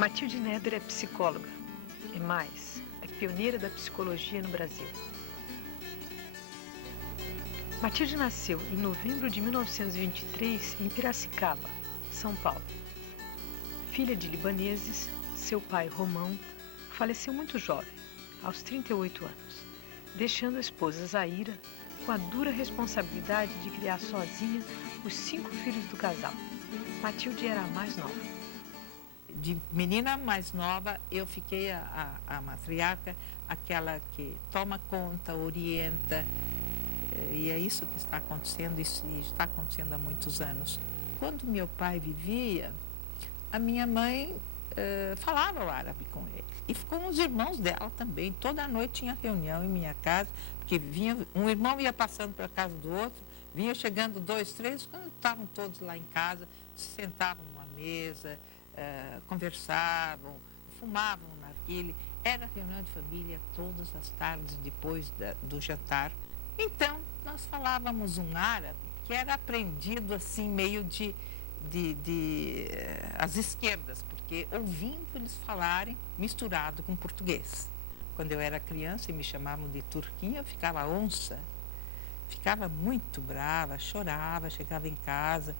Matilde Neder é psicóloga. E mais, é pioneira da psicologia no Brasil. Matilde nasceu em novembro de 1923 em Piracicaba, São Paulo. Filha de libaneses, seu pai, Romão, faleceu muito jovem, aos 38 anos, deixando a esposa Zaira com a dura responsabilidade de criar sozinha os 5 filhos do casal. Matilde era a mais nova. De menina mais nova, eu fiquei a matriarca, aquela que toma conta, orienta, e é isso que está acontecendo e está acontecendo há muitos anos. Quando meu pai vivia, a minha mãe falava o árabe com ele, e com os irmãos dela também. Toda noite tinha reunião em minha casa, porque vinha, um irmão ia passando para a casa do outro, vinha chegando 2, 3, quando estavam todos lá em casa, se sentavam numa mesa, conversavam, fumavam um narguilé. Era reunião de família todas as tardes depois do jantar. Então, nós falávamos um árabe que era aprendido assim, meio às esquerdas, porque ouvindo eles falarem misturado com português. Quando eu era criança e me chamavam de turquinha, eu ficava onça, ficava muito brava, chorava, chegava em casa.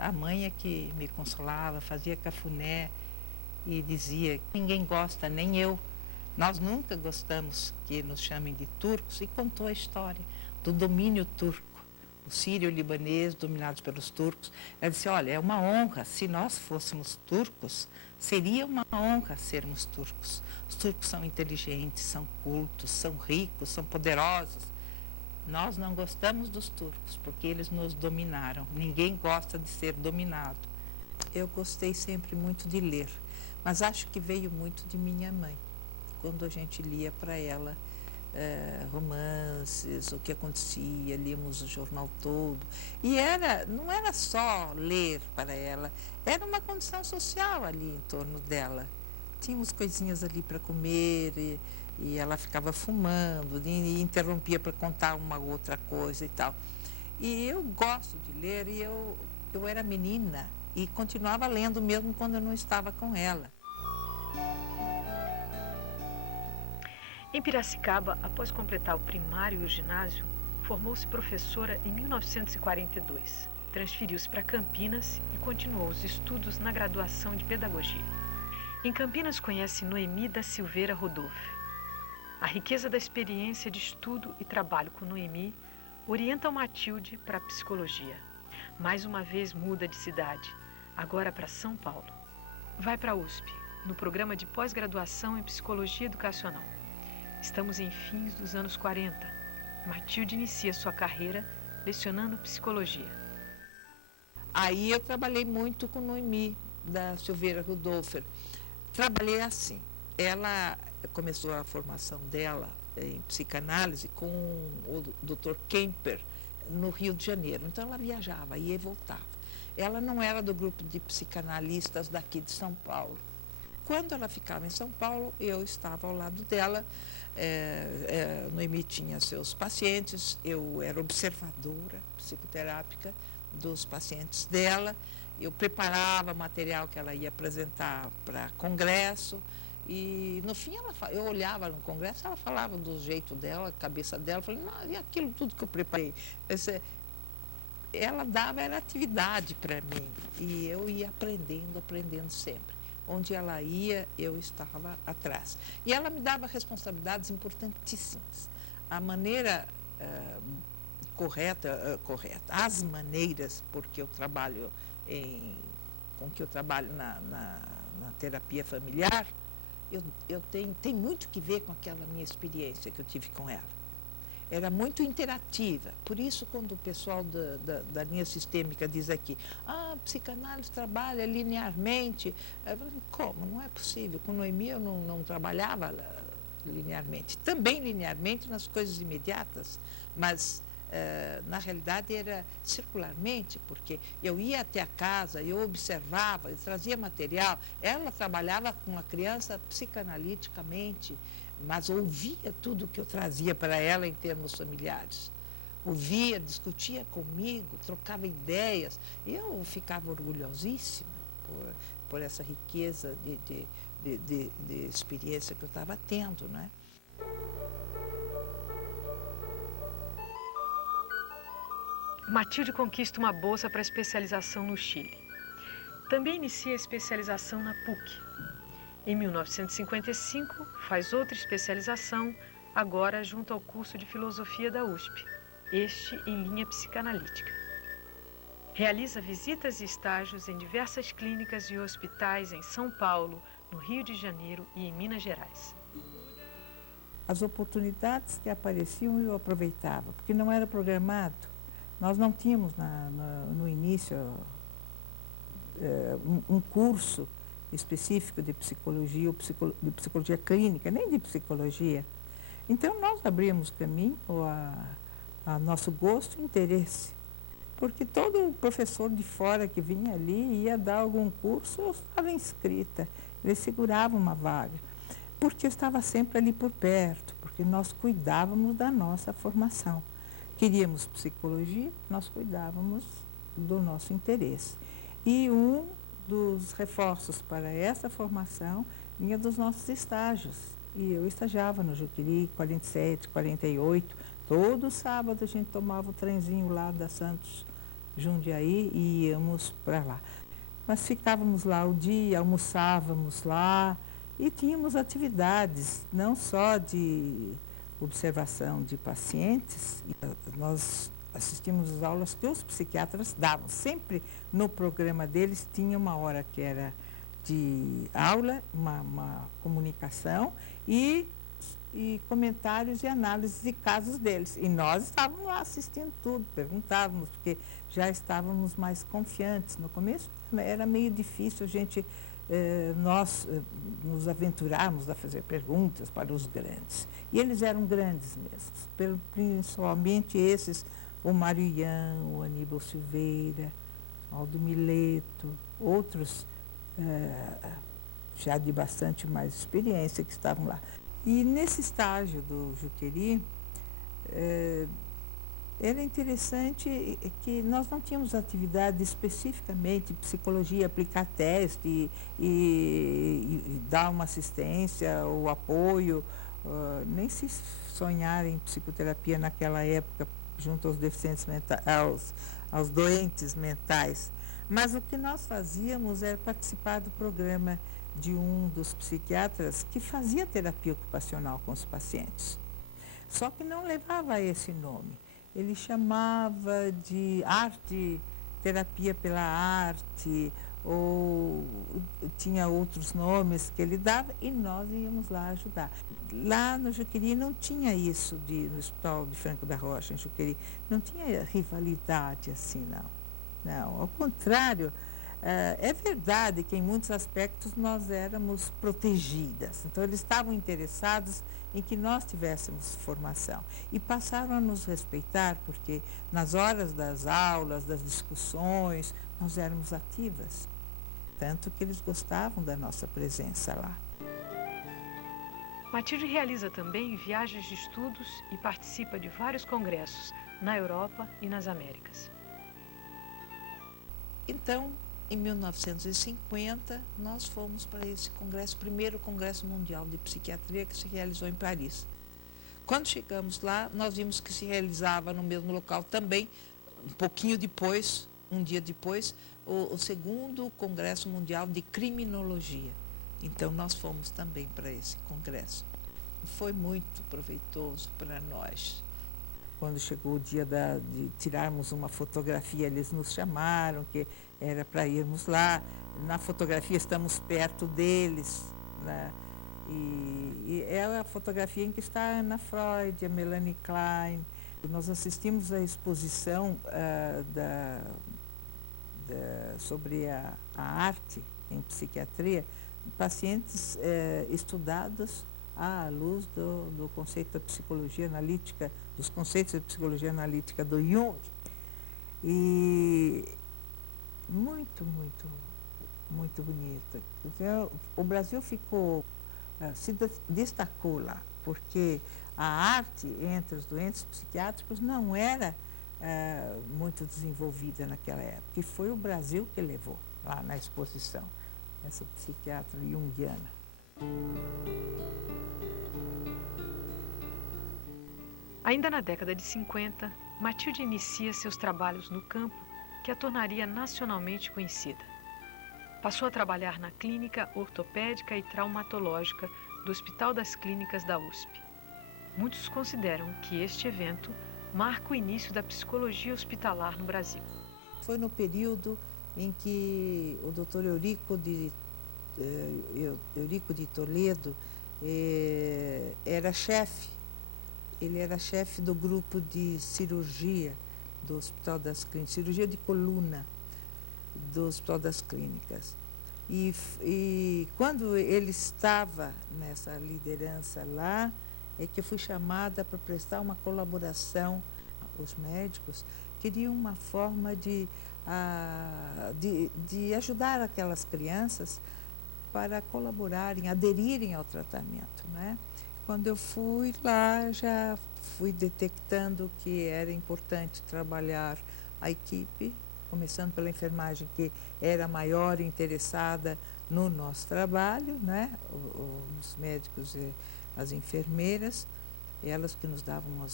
A mãe é que me consolava, fazia cafuné e dizia: ninguém gosta, nem eu. Nós nunca gostamos que nos chamem de turcos, e contou a história do domínio turco, o sírio-libanês dominados pelos turcos. Ela disse: olha, é uma honra, se nós fôssemos turcos, seria uma honra sermos turcos. Os turcos são inteligentes, são cultos, são ricos, são poderosos. Nós não gostamos dos turcos, porque eles nos dominaram. Ninguém gosta de ser dominado. Eu gostei sempre muito de ler, mas acho que veio muito de minha mãe. Quando a gente lia para ela romances, o que acontecia, líamos o jornal todo. E não era só ler para ela, era uma condição social ali em torno dela. Tínhamos coisinhas ali para comer, e ela ficava fumando, e interrompia para contar uma outra coisa e tal. E eu gosto de ler, e eu era menina e continuava lendo mesmo quando eu não estava com ela. Em Piracicaba, após completar o primário e o ginásio, formou-se professora em 1942. Transferiu-se para Campinas e continuou os estudos na graduação de pedagogia. Em Campinas conhece Noemi da Silveira Rodolfo. A riqueza da experiência de estudo e trabalho com Noemi orienta o Matilde para a psicologia. Mais uma vez muda de cidade, agora para São Paulo. Vai para a USP, no programa de pós-graduação em psicologia educacional. Estamos em fins dos anos 40. Matilde inicia sua carreira lecionando psicologia. Aí eu trabalhei muito com Noemi da Silveira Rodolfo. Trabalhei assim. Ela começou a formação dela em psicanálise com o Dr. Kemper, no Rio de Janeiro. Então, ela viajava, ia e voltava. Ela não era do grupo de psicanalistas daqui de São Paulo. Quando ela ficava em São Paulo, eu estava ao lado dela. Noemi tinha seus pacientes, eu era observadora psicoterápica dos pacientes dela. Eu preparava material que ela ia apresentar para congresso. E, no fim, eu olhava no congresso, ela falava do jeito dela, a cabeça dela, eu falei: não, e aquilo tudo que eu preparei? Ela dava era atividade para mim, e eu ia aprendendo sempre. Onde ela ia, eu estava atrás. E ela me dava responsabilidades importantíssimas. A maneira correta, as maneiras porque eu trabalho com que eu trabalho na terapia familiar, tem muito que ver com aquela minha experiência que eu tive com ela. Era muito interativa. Por isso, quando o pessoal da linha sistêmica diz aqui: a psicanálise trabalha linearmente, eu falo: como? Não é possível. Com Noemi eu não trabalhava linearmente. Também linearmente nas coisas imediatas, mas na realidade era circularmente, porque eu ia até a casa, eu observava, eu trazia material. Ela trabalhava com a criança psicanaliticamente, mas ouvia tudo que eu trazia para ela em termos familiares. Ouvia, discutia comigo, trocava ideias. Eu ficava orgulhosíssima por essa riqueza de experiência que eu estava tendo, né? Matilde conquista uma bolsa para especialização no Chile. Também inicia a especialização na PUC. Em 1955, faz outra especialização, agora junto ao curso de Filosofia da USP, este em linha psicanalítica. Realiza visitas e estágios em diversas clínicas e hospitais em São Paulo, no Rio de Janeiro e em Minas Gerais. As oportunidades que apareciam eu aproveitava, porque não era programado. Nós não tínhamos no início um curso específico de psicologia ou de psicologia clínica, nem de psicologia. Então nós abrimos caminho a nosso gosto e interesse. Porque todo professor de fora que vinha ali ia dar algum curso, eu estava inscrita, ele segurava uma vaga. Porque eu estava sempre ali por perto, porque nós cuidávamos da nossa formação. Queríamos psicologia, nós cuidávamos do nosso interesse. E um dos reforços para essa formação vinha dos nossos estágios. E eu estagiava no Juqueri, 47, 48. Todo sábado a gente tomava o trenzinho lá da Santos Jundiaí e íamos para lá. Nós ficávamos lá o dia, almoçávamos lá e tínhamos atividades, não só de observação de pacientes. Nós assistimos às aulas que os psiquiatras davam. Sempre no programa deles tinha uma hora que era de aula, uma comunicação e comentários e análises de casos deles. E nós estávamos lá assistindo tudo, perguntávamos, porque já estávamos mais confiantes. No começo era meio difícil a gente, nós nos aventurarmos a fazer perguntas para os grandes. E eles eram grandes mesmo, principalmente esses, o Mário Ian, o Aníbal Silveira, Aldo Mileto, outros já de bastante mais experiência que estavam lá. E nesse estágio do Juqueri, era interessante que nós não tínhamos atividade especificamente psicologia, aplicar teste e dar uma assistência ou apoio, nem se sonhar em psicoterapia naquela época junto aos deficientes mentais, aos doentes mentais. Mas o que nós fazíamos era participar do programa de um dos psiquiatras que fazia terapia ocupacional com os pacientes. Só que não levava esse nome. Ele chamava de arte, terapia pela arte, ou tinha outros nomes que ele dava e nós íamos lá ajudar. Lá no Juqueri não tinha isso, no Hospital de Franco da Rocha, em Juqueri, não tinha rivalidade assim, não. Não, ao contrário, é verdade que em muitos aspectos nós éramos protegidas. Então eles estavam interessados em que nós tivéssemos formação e passaram a nos respeitar porque nas horas das aulas, das discussões, nós éramos ativas. Tanto que eles gostavam da nossa presença lá. Matilde realiza também viagens de estudos e participa de vários congressos na Europa e nas Américas. Então, em 1950, nós fomos para esse congresso, primeiro Congresso Mundial de Psiquiatria, que se realizou em Paris. Quando chegamos lá, nós vimos que se realizava no mesmo local também, um pouquinho depois, um dia depois, o segundo Congresso Mundial de Criminologia. Então, nós fomos também para esse congresso. Foi muito proveitoso para nós. Quando chegou o dia de tirarmos uma fotografia, eles nos chamaram, que era para irmos lá. Na fotografia estamos perto deles, né? E é a fotografia em que está a Ana Freud, a Melanie Klein. Nós assistimos à exposição sobre a arte em psiquiatria, pacientes estudados à luz do conceito da psicologia analítica, dos conceitos da psicologia analítica do Jung. E muito, muito, muito bonito. O Brasil se destacou lá, porque a arte entre os doentes psiquiátricos não era muito desenvolvida naquela época, e foi o Brasil que levou lá na exposição. essa psiquiatra junguiana. Ainda na década de 50, Matilde inicia seus trabalhos no campo, que a tornaria nacionalmente conhecida. Passou a trabalhar na clínica ortopédica e traumatológica do Hospital das Clínicas da USP. Muitos consideram que este evento marca o início da psicologia hospitalar no Brasil. Foi no período em que o Dr. Eurico de Toledo era chefe. Ele era chefe do grupo de cirurgia do Hospital das Clínicas, cirurgia de coluna do Hospital das Clínicas. E quando ele estava nessa liderança lá, é que eu fui chamada para prestar uma colaboração. Os médicos queriam uma forma de ajudar aquelas crianças para colaborarem, aderirem ao tratamento, né? Quando eu fui lá, já fui detectando que era importante trabalhar a equipe, começando pela enfermagem, que era a maior interessada no nosso trabalho, né? Os médicos e as enfermeiras, elas que nos davam,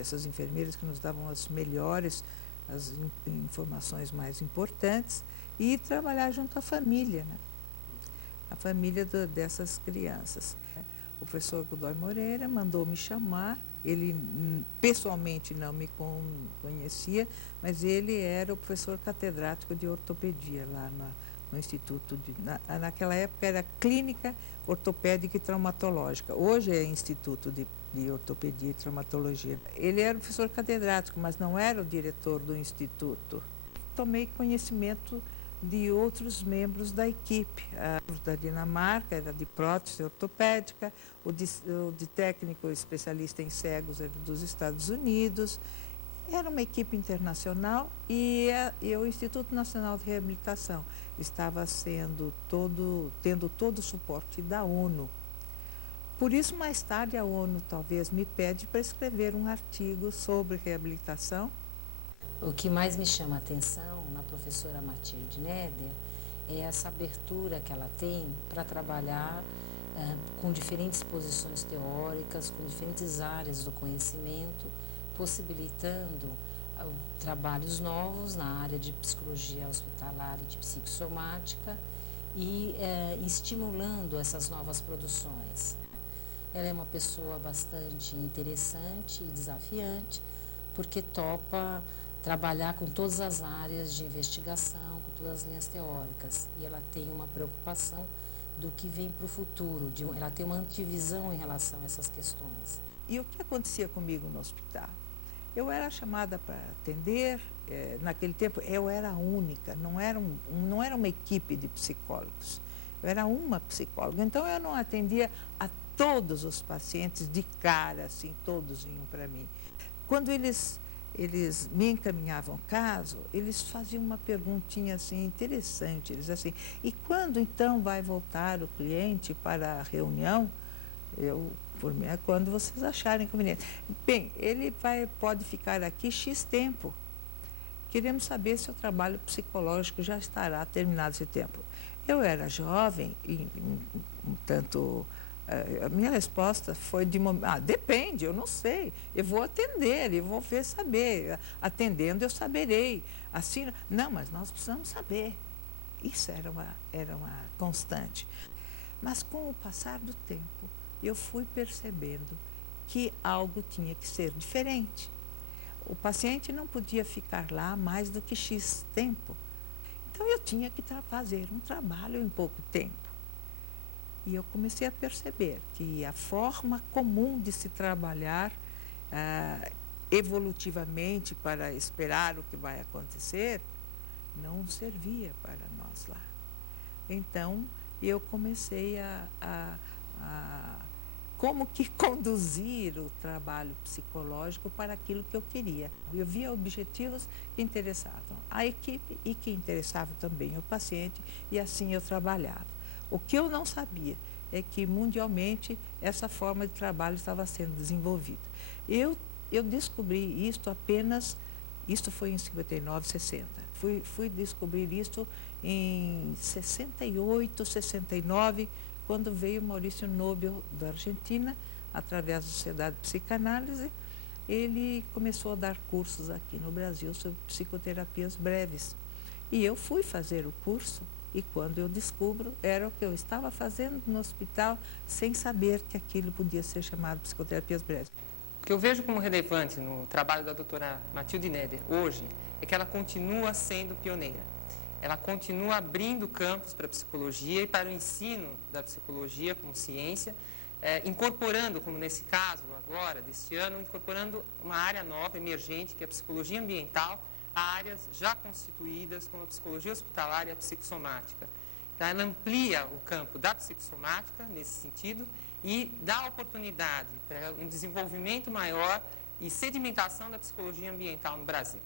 essas enfermeiras que nos davam as melhores, as informações mais importantes, e trabalhar junto à família, né? A família dessas crianças. O professor Godoy Moreira mandou me chamar, ele pessoalmente não me conhecia, mas ele era o professor catedrático de ortopedia lá no Instituto, naquela época era Clínica Ortopédica e Traumatológica, hoje é Instituto de Ortopedia e Traumatologia. Ele era o professor catedrático, mas não era o diretor do Instituto. Tomei conhecimento de outros membros da equipe. Da Dinamarca era de prótese ortopédica, o de técnico especialista em cegos era dos Estados Unidos. Era uma equipe internacional e o Instituto Nacional de Reabilitação estava tendo todo o suporte da ONU. Por isso, mais tarde, a ONU talvez me pede para escrever um artigo sobre reabilitação. O que mais me chama a atenção na professora Matilde Neder é essa abertura que ela tem para trabalhar com diferentes posições teóricas, com diferentes áreas do conhecimento, possibilitando trabalhos novos na área de psicologia hospitalar e de psicossomática e estimulando essas novas produções. Ela é uma pessoa bastante interessante e desafiante, porque topa trabalhar com todas as áreas de investigação, com todas as linhas teóricas. E ela tem uma preocupação do que vem para o futuro, ela tem uma antivisão em relação a essas questões. E o que acontecia comigo no hospital? Eu era chamada para atender, naquele tempo eu era a única, não era uma equipe de psicólogos, eu era uma psicóloga, então eu não atendia a todos os pacientes de cara, assim, todos vinham para mim. Quando eles me encaminhavam caso, eles faziam uma perguntinha assim interessante, eles assim, e quando então vai voltar o cliente para a reunião? Por mim, é quando vocês acharem conveniente. Bem, ele pode ficar aqui X tempo. Queremos saber se o trabalho psicológico já estará terminado esse tempo. Eu era jovem e tanto... A minha resposta foi depende, eu não sei, eu vou atender, eu vou saber, atendendo eu saberei, assim, não, mas nós precisamos saber, isso era uma constante. Mas com o passar do tempo, eu fui percebendo que algo tinha que ser diferente. O paciente não podia ficar lá mais do que X tempo, então eu tinha que fazer um trabalho em pouco tempo. E eu comecei a perceber que a forma comum de se trabalhar evolutivamente para esperar o que vai acontecer não servia para nós lá. Então, eu comecei como que conduzir o trabalho psicológico para aquilo que eu queria. Eu via objetivos que interessavam a equipe e que interessavam também o paciente, e assim eu trabalhava. O que eu não sabia é que mundialmente essa forma de trabalho estava sendo desenvolvida. Eu descobri isto apenas Isso foi em 59, 60. Fui descobrir isso em 68, 69, quando veio Maurício Nobel da Argentina, através da Sociedade de Psicanálise. Ele começou a dar cursos aqui no Brasil sobre psicoterapias breves. E eu fui fazer o curso, e quando eu descubro, era o que eu estava fazendo no hospital, sem saber que aquilo podia ser chamado psicoterapias breves. O que eu vejo como relevante no trabalho da doutora Matilde Neder hoje é que ela continua sendo pioneira. Ela continua abrindo campos para a psicologia e para o ensino da psicologia como ciência, incorporando, como nesse caso agora, deste ano, incorporando uma área nova, emergente, que é a psicologia ambiental, a áreas já constituídas como a psicologia hospitalar e a psicossomática. Então, ela amplia o campo da psicossomática, nesse sentido, e dá oportunidade para um desenvolvimento maior e sedimentação da psicologia ambiental no Brasil.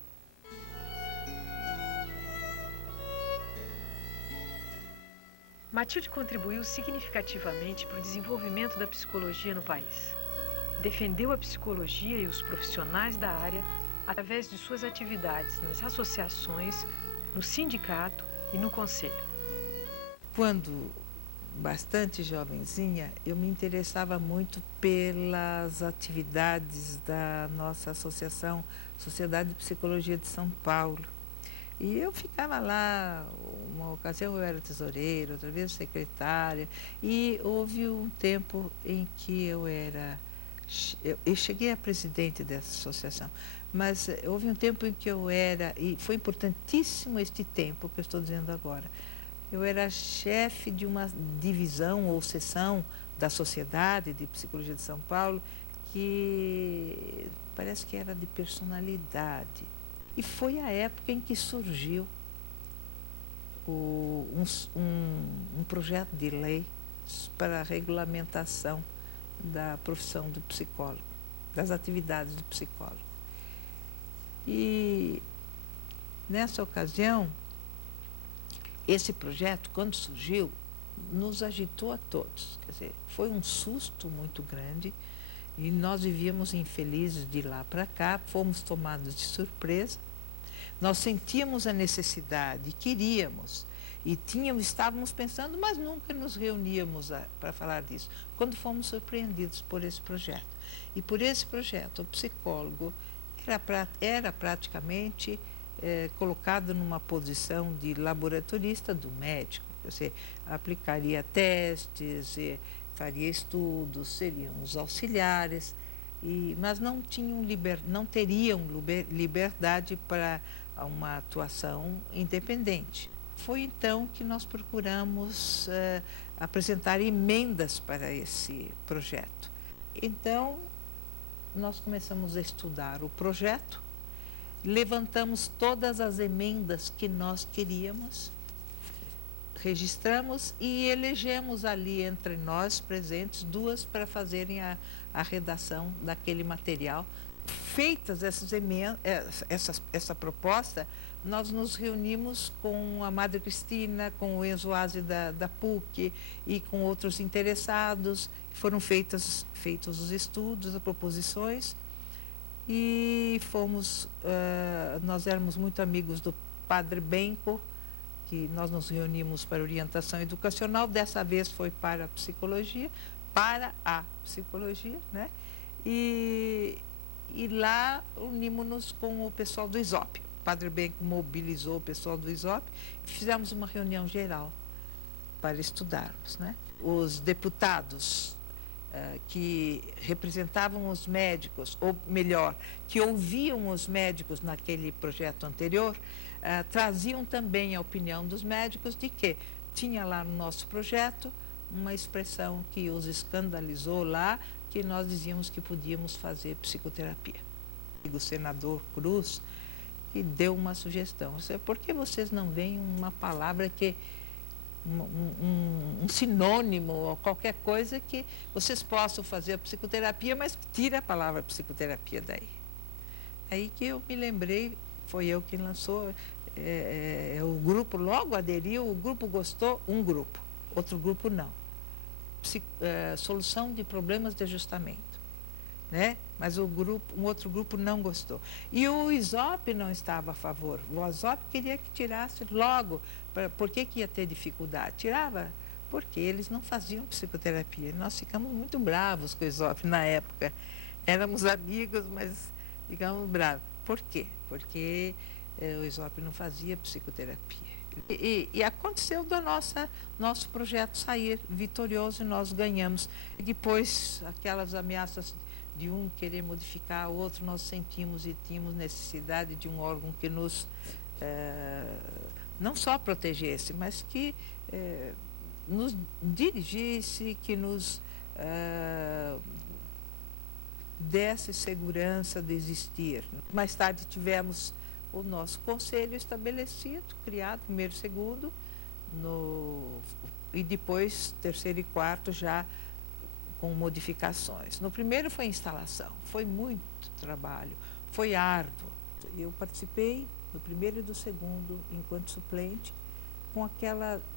Matilde contribuiu significativamente para o desenvolvimento da psicologia no país. Defendeu a psicologia e os profissionais da área através de suas atividades nas associações, no sindicato e no conselho. Quando bastante jovenzinha, eu me interessava muito pelas atividades da nossa associação, Sociedade de Psicologia de São Paulo. E eu ficava lá, uma ocasião eu era tesoureira, outra vez secretária, e houve um tempo em que eu cheguei a presidente dessa associação, mas houve um tempo em que eu era, e foi importantíssimo este tempo que eu estou dizendo agora, eu era chefe de uma divisão ou seção da Sociedade de Psicologia de São Paulo, que parece que era de personalidade. E foi a época em que surgiu um projeto de lei para a regulamentação da profissão do psicólogo, das atividades do psicólogo. E nessa ocasião, esse projeto, quando surgiu, nos agitou a todos. Quer dizer, foi um susto muito grande e nós vivíamos infelizes de lá para cá, fomos tomados de surpresa. Nós sentíamos a necessidade, queríamos e estávamos pensando, mas nunca nos reuníamos para falar disso, quando fomos surpreendidos por esse projeto. E por esse projeto, o psicólogo era praticamente colocado numa posição de laboratorista do médico. Você aplicaria testes, faria estudos, seriam os auxiliares, mas não teriam liberdade para uma atuação independente. Foi então que nós procuramos apresentar emendas para esse projeto. Então, nós começamos a estudar o projeto, levantamos todas as emendas que nós queríamos, registramos e elegemos ali entre nós presentes 2 para fazerem a redação daquele material. Feitas essas emendas, essa proposta, nós nos reunimos com a Madre Cristina, com o Enzo Aze da PUC e com outros interessados. Foram feitos os estudos, as proposições e nós éramos muito amigos do Padre Benco, que nós nos reunimos para orientação educacional. Dessa vez foi para a psicologia, né? E lá unimos-nos com o pessoal do ISOP. O Padre Benco mobilizou o pessoal do ISOP e fizemos uma reunião geral para estudarmos, né? Os deputados que representavam os médicos, ou melhor, que ouviam os médicos naquele projeto anterior, traziam também a opinião dos médicos de que tinha lá no nosso projeto uma expressão que os escandalizou lá, que nós dizíamos que podíamos fazer psicoterapia. O senador Cruz, que deu uma sugestão, por que vocês não veem uma palavra que um sinônimo ou qualquer coisa que vocês possam fazer a psicoterapia, mas tira a palavra psicoterapia daí. Aí que eu me lembrei, foi eu quem lançou, o grupo logo aderiu, o grupo gostou, um grupo, outro grupo não. Solução de problemas de ajustamento. né? Mas um outro grupo não gostou. E o ISOP não estava a favor. O ISOP queria que tirasse logo. Por que ia ter dificuldade? Tirava porque eles não faziam psicoterapia. Nós ficamos muito bravos com o ISOP na época. Éramos amigos, mas ficamos bravos. Por quê? Porque o ISOP não fazia psicoterapia. E aconteceu do nosso projeto sair vitorioso e nós ganhamos. E depois, aquelas ameaças de um querer modificar o outro, nós sentimos e tínhamos necessidade de um órgão que nos não só protegesse, mas que nos dirigisse, que nos desse segurança de existir. Mais tarde tivemos o nosso conselho estabelecido, criado, primeiro e segundo, e depois terceiro e quarto já com modificações. No primeiro foi instalação, foi muito trabalho, foi árduo. Eu participei do primeiro e do segundo enquanto suplente,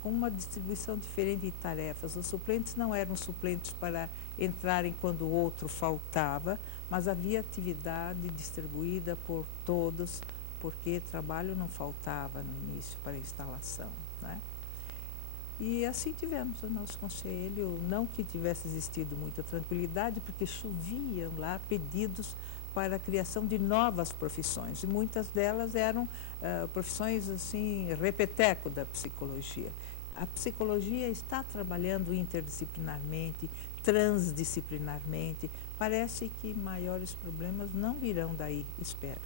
com uma distribuição diferente de tarefas. Os suplentes não eram suplentes para entrarem quando o outro faltava, mas havia atividade distribuída por todos, porque trabalho não faltava no início para a instalação, né? E assim tivemos o nosso conselho, não que tivesse existido muita tranquilidade, porque choviam lá pedidos para a criação de novas profissões, e muitas delas eram profissões assim, repeteco da psicologia. A psicologia está trabalhando interdisciplinarmente, transdisciplinarmente, parece que maiores problemas não virão daí, espero.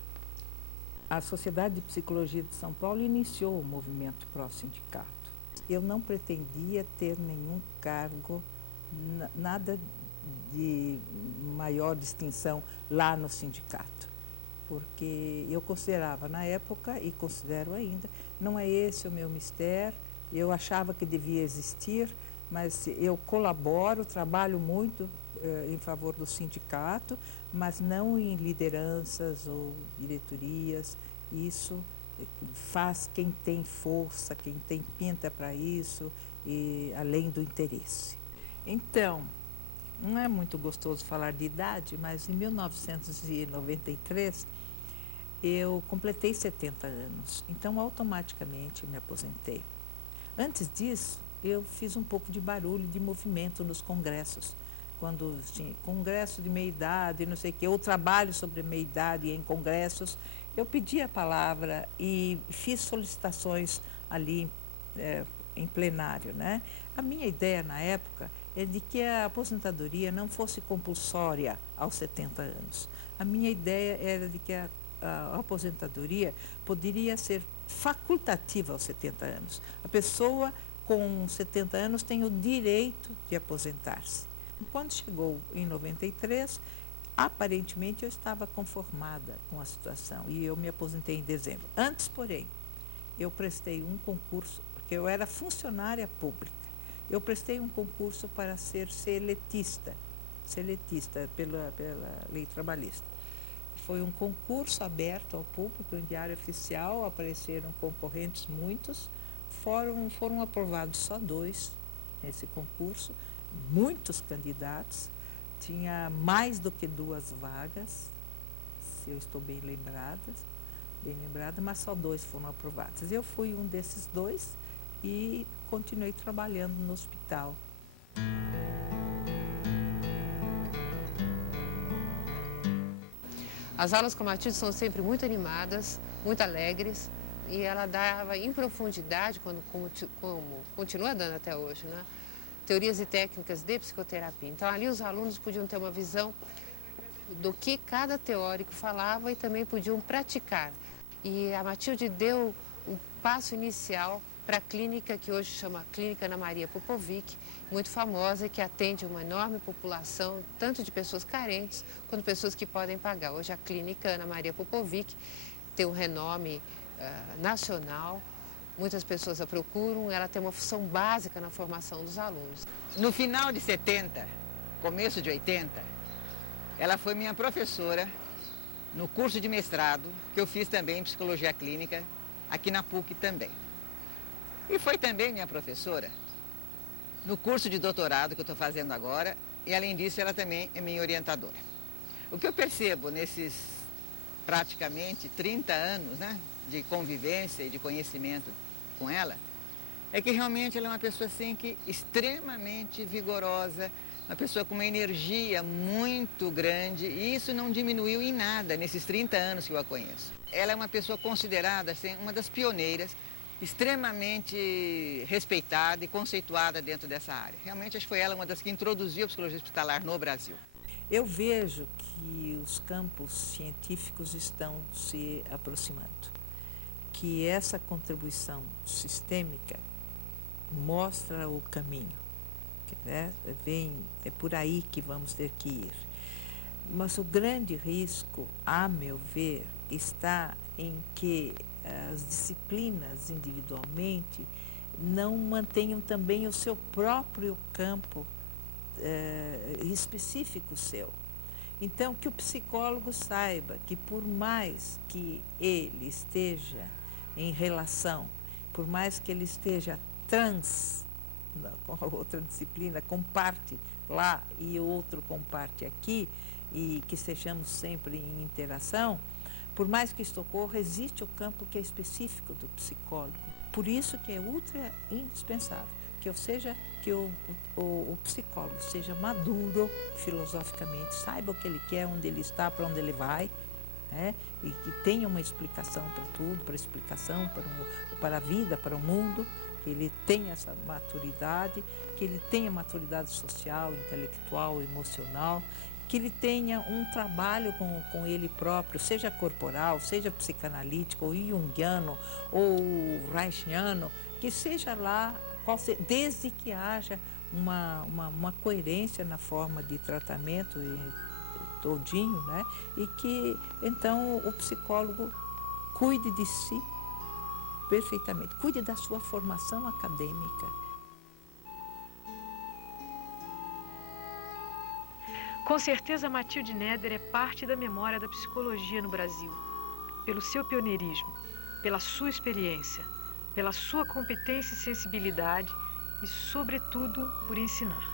A Sociedade de Psicologia de São Paulo iniciou o movimento pró-sindicato. Eu não pretendia ter nenhum cargo, nada de maior distinção lá no sindicato, porque eu considerava na época, e considero ainda, não é esse o meu mistério. Eu achava que devia existir, mas eu colaboro, trabalho muito em favor do sindicato, mas não em lideranças ou diretorias. Isso faz quem tem força, quem tem pinta para isso, e além do interesse. Então, não é muito gostoso falar de idade, mas em 1993 eu completei 70 anos, então automaticamente me aposentei. Antes disso, eu fiz um pouco de barulho, de movimento nos congressos, quando tinha congresso de meia-idade, não sei o quê, ou trabalho sobre meia-idade em congressos. Eu pedi a palavra e fiz solicitações ali em plenário, né? A minha ideia na época é de que a aposentadoria não fosse compulsória aos 70 anos. A minha ideia era de que a aposentadoria poderia ser facultativa aos 70 anos. A pessoa com 70 anos tem o direito de aposentar-se. Quando chegou em 93, aparentemente eu estava conformada com a situação e eu me aposentei em dezembro. Antes, porém, eu prestei um concurso, porque eu era funcionária pública. Eu prestei um concurso para ser seletista pela lei trabalhista. Foi um concurso aberto ao público, em diário oficial, apareceram concorrentes muitos, foram aprovados só 2 nesse concurso, muitos candidatos, tinha mais do que 2 vagas, se eu estou bem lembrada, mas só 2 foram aprovados. Eu fui um desses 2 e continuei trabalhando no hospital. As aulas com a Matilde são sempre muito animadas, muito alegres, e ela dava em profundidade, como continua dando até hoje, né? Teorias e técnicas de psicoterapia. Então, ali os alunos podiam ter uma visão do que cada teórico falava e também podiam praticar. E a Matilde deu um passo inicial para a clínica que hoje chama Clínica Ana Maria Popovic, muito famosa, que atende uma enorme população, tanto de pessoas carentes quanto pessoas que podem pagar. Hoje a Clínica Ana Maria Popovic tem um renome nacional, muitas pessoas a procuram, ela tem uma função básica na formação dos alunos. No final de 70, começo de 80, ela foi minha professora no curso de mestrado, que eu fiz também em Psicologia Clínica, aqui na PUC também. E foi também minha professora no curso de doutorado que eu estou fazendo agora, e além disso ela também é minha orientadora. O que eu percebo nesses praticamente 30 anos, né, de convivência e de conhecimento com ela, é que realmente ela é uma pessoa assim que extremamente vigorosa, uma pessoa com uma energia muito grande, e isso não diminuiu em nada nesses 30 anos que eu a conheço. Ela é uma pessoa considerada assim, uma das pioneiras, extremamente respeitada e conceituada dentro dessa área. Realmente acho que foi ela uma das que introduziu a psicologia hospitalar no Brasil. Eu vejo que os campos científicos estão se aproximando, que essa contribuição sistêmica mostra o caminho, né? É por aí que vamos ter que ir. Mas o grande risco, a meu ver, está em que as disciplinas individualmente não mantenham também o seu próprio campo específico seu. Então, que o psicólogo saiba que por mais que ele esteja em relação, por mais que ele esteja com a outra disciplina, com parte lá e outro com parte aqui, e que estejamos sempre em interação, por mais que isto ocorra, existe o campo que é específico do psicólogo. Por isso que é ultra indispensável que o psicólogo seja maduro filosoficamente, saiba o que ele quer, onde ele está, para onde ele vai, né? E que tenha uma explicação para tudo, para explicação para a vida, para o mundo, que ele tenha essa maturidade, que ele tenha maturidade social, intelectual, emocional, que ele tenha um trabalho com ele próprio, seja corporal, seja psicanalítico, ou junguiano, ou reichiano, que seja lá, desde que haja uma coerência na forma de tratamento todinho, né? E que, então, o psicólogo cuide de si perfeitamente, cuide da sua formação acadêmica. Com certeza, Matilde Neder é parte da memória da psicologia no Brasil, pelo seu pioneirismo, pela sua experiência, pela sua competência e sensibilidade e, sobretudo, por ensinar.